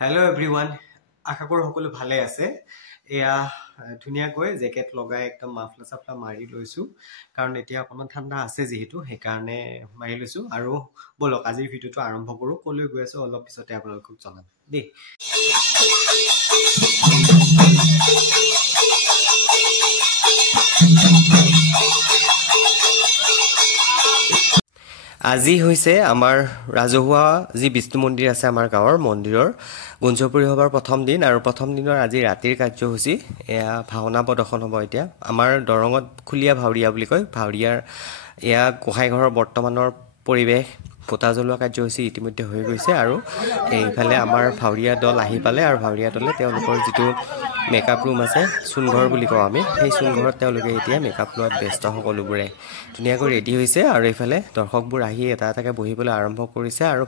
Hello everyone, আশা কৰো সকলো ভালে আছে এয়া ধুনিয়াকৈ জ্যাকেট লগাই একদম মাফলা সাফলা মাৰি লৈছো কাৰণ এতিয়া অকমান ঠাণ্ডা আছে যেহেতু সেই কাৰণে মাৰি লৈছো আৰু বলক আজিৰ ভিডিওটো আৰম্ভ কৰো কলৈ গৈ আছো অলপ পিছতে আপোনালোকক জনাম দেই আজি হৈছে আমাৰ ৰাজহুৱা যি বিষ্ণু মন্দিৰ আছে আমাৰ গাঁৱৰ মন্দিৰৰ গুঞ্জপুৰি হবৰ প্ৰথম দিন আৰু প্ৰথম দিনৰ আজি ৰাতিৰ কাৰ্যসূচী এয়া ভাওনা প্ৰদৰ্শন হ'ব এতিয়া আমাৰ দৰঙত খুলিয়া ভাউৰিয়া বুলি কয় ভাউৰিয়াৰ এয়া গোহাই ঘৰৰ বৰ্তমানৰ পৰিবেশ ফটা জ্বলোৱা কাৰ্যসূচী ইতিমধ্যে হৈ গৈছে আৰু এইফালে আমাৰ ভাউৰিয়া দল আহি পালে আৰু ভাউৰিয়া দলে তেওঁলোকৰ যিটো মেকআপ ৰুম আছে সুনঘৰ বুলি কওঁ আমি সেই সুনঘৰত তেওঁলোকে এতিয়া মেকআপ লোৱাত ব্যস্ত সকলোবোৰে ধুনীয়াকৈ ৰেডি হৈছে আৰু এইফালে দৰ্শকবোৰ আহি এটা এটাকৈ বহিবলৈ আৰম্ভ কৰিছে আৰু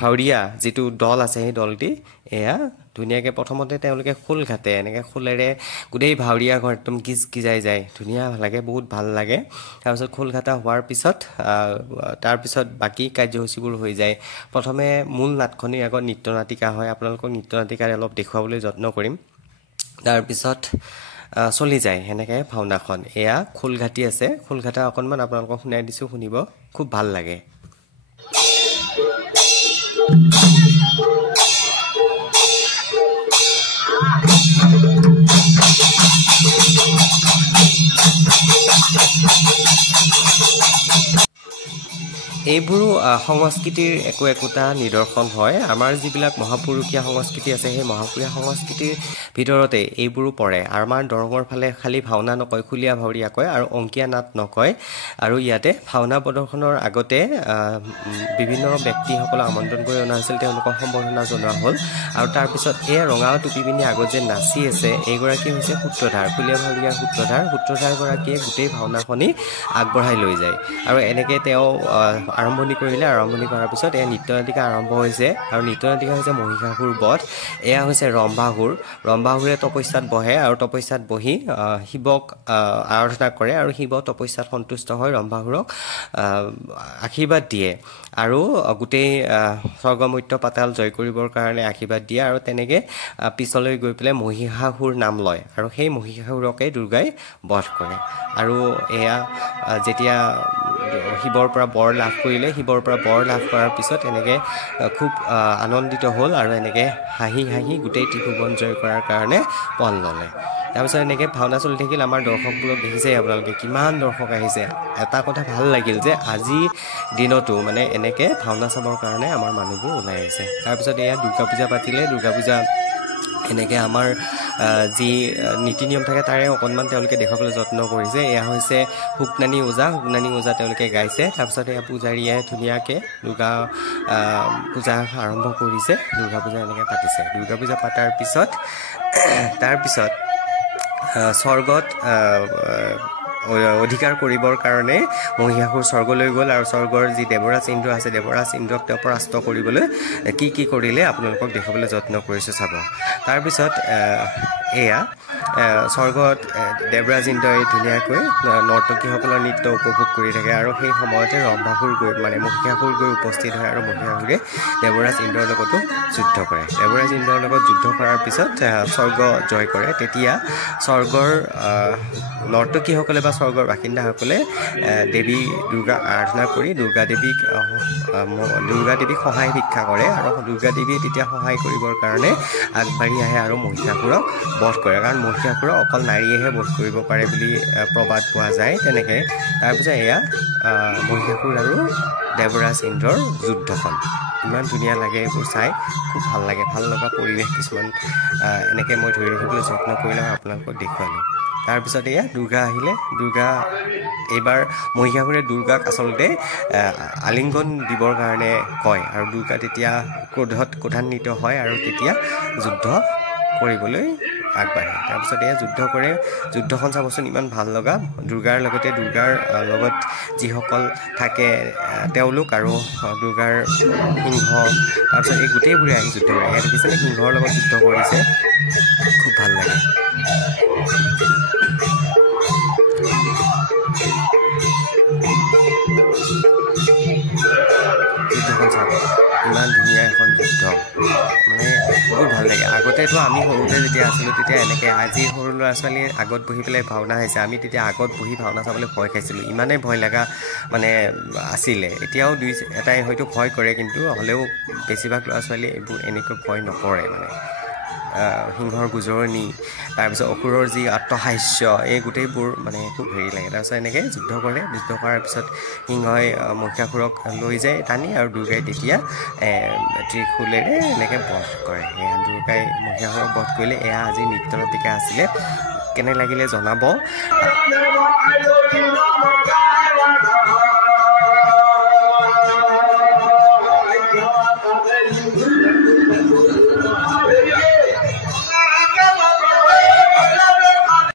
ভাউৰিয়া যিটো দল আছে সেই দলটি এয়া ধুনীয়াকৈ প্ৰথমতে তেওঁলোকে খোল ঘাটে এনেকৈ খোলেৰে গোটেই ভাউৰিয়া ঘৰ একদম গিজাই যায় ধুনীয়া লাগে বহুত ভাল লাগে তাৰপিছত খোল ঘাটা হোৱাৰ পিছত তাৰপিছত বাকী কাৰ্যসূচীবোৰ হৈ যায় প্ৰথমে মূল নাটখনিৰ আগত নৃত্য নাটিকা হয় আপোনালোকক নৃত্য নাটিকাৰে অলপ দেখুৱাবলৈ যত্ন কৰিম তাৰপিছত চলি যায় সেনেকৈ ভাওনাখন এয়া খোলঘাটি আছে খোলঘাটা অকণমান আপোনালোকক শুনাই দিছোঁ শুনিব খুব ভাল লাগে এইবোৰো সংস্কৃতিৰ একোটা নিদৰ্শন হয় আমাৰ যিবিলাক মহাপুৰুষীয়া সংস্কৃতি আছে সেই মহাপুৰুষীয়া সংস্কৃতিৰ ভিতৰতে এইবোৰো পৰে আমাৰ দৰঙৰ ফালে খালি ভাওনা নকয় খুলীয়া ভাউৰিয়া কয় আৰু অংকীয়া নাট নকয় আৰু ইয়াতে ভাওনা প্ৰদৰ্শনৰ আগতে বিভিন্ন ব্যক্তিসকলক আমন্ত্ৰণ কৰি অনা হৈছিল তেওঁলোকক সম্বৰ্ধনা জনোৱা হ'ল আৰু তাৰপিছত এই ৰঙা টুপি পিন্ধি আগত যে নাচি আছে এইগৰাকী হৈছে সূত্ৰধাৰ খুলীয়া ভাউৰিয়াৰ সূত্ৰধাৰগৰাকীয়ে গোটেই ভাওনাখনি আগবঢ়াই লৈ যায় আৰু এনেকৈ তেওঁ আৰম্ভণি কৰিলে আৰম্ভণি কৰাৰ পিছত এয়া নৃত্য নাটিকা আৰম্ভ হৈছে আৰু নৃত্য নাটিকা হৈছে মহিষাসুৰ বধ এয়া হৈছে ৰম্ভাসুৰে তপস্যাত বহে আৰু তপস্যাত বহি শিৱক আৰাধনা কৰে আৰু শিৱ তপস্যাত সন্তুষ্ট হৈ ৰম্ভাসুৰক আশীৰ্বাদ দিয়ে আৰু গোটেই স্বৰ্গমৰ্ত্য পাতাল জয় কৰিবৰ কাৰণে আশীৰ্বাদ দিয়ে আৰু তেনেকৈ পিছলৈ গৈ পেলাই মহিষাসুৰ নাম লয় আৰু সেই মহিষাসুৰকে দুৰ্গাই বধ কৰে আৰু এয়া যেতিয়া শিৱৰ পৰা বৰ লাভ কৰিলে শিৱৰ পৰা বৰ লাভ কৰাৰ পিছত এনেকৈ খুব আনন্দিত হ'ল আৰু এনেকৈ হাঁহি হাঁহি গোটেই ত্ৰিভুৱন জয় কৰাৰ কাৰণে পণ ল'লে তাৰপিছত এনেকৈ ভাওনা চলি থাকিল আমাৰ দৰ্শকবোৰক দেখিছে আপোনালোকে কিমান দৰ্শক আহিছে এটা কথা ভাল লাগিল যে আজি দিনতো মানে এনেকৈ ভাওনা চাবৰ কাৰণে আমাৰ মানুহবোৰ ওলাই আহিছে তাৰপিছত এয়া দুৰ্গা পূজা পাতিলে দুৰ্গা পূজা এনেকৈ আমাৰ যি নীতি নিয়ম থাকে তাৰে অকণমান তেওঁলোকে দেখুৱাবলৈ যত্ন কৰিছে এয়া হৈছে শুকনানী ওজা তেওঁলোকে গাইছে তাৰপিছত এয়া পূজাৰীয়ে ধুনীয়াকৈ দুৰ্গা পূজা আৰম্ভ কৰিছে দুৰ্গা পূজা এনেকৈ পাতিছে দুৰ্গা পূজা পতাৰ পিছত তাৰপিছত স্বৰ্গত অধিকাৰ কৰিবৰ কাৰণে মহিষাসুৰ স্বৰ্গলৈ গ'ল আৰু স্বৰ্গৰ যি দেৱৰাজ ইন্দ্ৰ আছে দেৱৰাজ ইন্দ্ৰক তেওঁ পৰাস্ত কৰিবলৈ কি কৰিলে আপোনালোকক দেখাবলৈ যত্ন কৰিছোঁ চাব তাৰপিছত এয়া স্বৰ্গত দেৱৰাজ ইন্দ্ৰই ধুনীয়াকৈ নৰ্তকীসকলৰ নৃত্য উপভোগ কৰি থাকে আৰু সেই সময়তে ৰম্ভাসুৰ গৈ মানে মহিষাসুৰ গৈ উপস্থিত হয় আৰু মহিষাসুৰে দেৱৰাজ ইন্দ্ৰৰ লগতো যুদ্ধ কৰে দেৱৰাজ ইন্দ্ৰৰ লগত যুদ্ধ কৰাৰ পিছত স্বৰ্গ জয় কৰে তেতিয়া স্বৰ্গৰ নৰ্তকীসকলে বা স্বৰ্গৰ বাসিন্দাসকলে দেৱী দুৰ্গাক আৰাধনা কৰি দুৰ্গা দেৱীক সহায় ভিক্ষা কৰে আৰু দুৰ্গা দেৱীয়ে তেতিয়া সহায় কৰিবৰ কাৰণে আগবাঢ়ি আহে আৰু মহিষাসুৰক বধ কৰে কাৰণ মহিষাসুৰক অকল নাৰীয়েহে বধ কৰিব পাৰে বুলি প্ৰবাদ পোৱা যায় তেনেকৈ তাৰপিছত এয়া মহিষাসুৰ আৰু দেৱৰাজ ইন্দ্ৰৰ যুদ্ধখন ইমান ধুনীয়া লাগে এইবোৰ চাই খুব ভাল লাগে ভাল লগা পৰিৱেশ কিছুমান এনেকৈ মই ধৰি ৰাখিবলৈ যত্ন কৰিলে আৰু আপোনালোকক দেখুৱালোঁ তাৰপিছত এয়া দুৰ্গা আহিলে দুৰ্গা এইবাৰ মহিষাসুৰে দুৰ্গাক আচলতে আলিংগন দিবৰ কাৰণে কয় আৰু দুৰ্গা তেতিয়া ক্ৰোধান্বিত হয় আৰু তেতিয়া যুদ্ধ কৰিবলৈ আগবাঢ়ে তাৰপিছত এয়া যুদ্ধ কৰে যুদ্ধখন চাবচোন ইমান ভাল লগা দুৰ্গাৰ লগতে দুৰ্গাৰ লগত যিসকল থাকে তেওঁলোক আৰু দুৰ্গাৰ সিংহ তাৰপিছত এই গোটেইবোৰে আহি যুদ্ধ কৰে ইয়াত দেখিছেনে সিংহৰ লগত যুদ্ধ কৰিছে খুব ভাল লাগে যুদ্ধখন চাব ইমান ধুনীয়া এখন যুদ্ধ মানে বহুত ভাল লাগে আগতেতো আমি সৰুতে যেতিয়া আছিলোঁ তেতিয়া এনেকৈ আজি সৰু ল'ৰা ছোৱালীৰ আগত বহি পেলাই ভাওনা হৈছে আমি তেতিয়া আগত বহি ভাওনা চাবলৈ ভয় খাইছিলোঁ ইমানেই ভয় লগা মানে আছিলে এতিয়াও দুই এটাই হয়তো ভয় কৰে কিন্তু হ'লেও বেছিভাগ ল'ৰা ছোৱালীয়ে এইবোৰ এনেকৈ ভয় নকৰে মানে সিংহৰ গুজৰণি তাৰপিছত অসুৰৰ যি আত্মহাস্য এই গোটেইবোৰ মানে খুব হেৰি লাগে তাৰপিছত এনেকৈ যুদ্ধ কৰে যুদ্ধ কৰাৰ পিছত সিংহই মহিষাসুৰক লৈ যায় টানি আৰু দুৰ্গাই তেতিয়া ত্ৰিশূলেৰে এনেকৈ বধ কৰে এয়া দুৰ্গাই মহিষাসুৰক বধ কৰিলে এয়া আজি নৃত্য নাটিকা আছিলে কেনে লাগিলে জনাব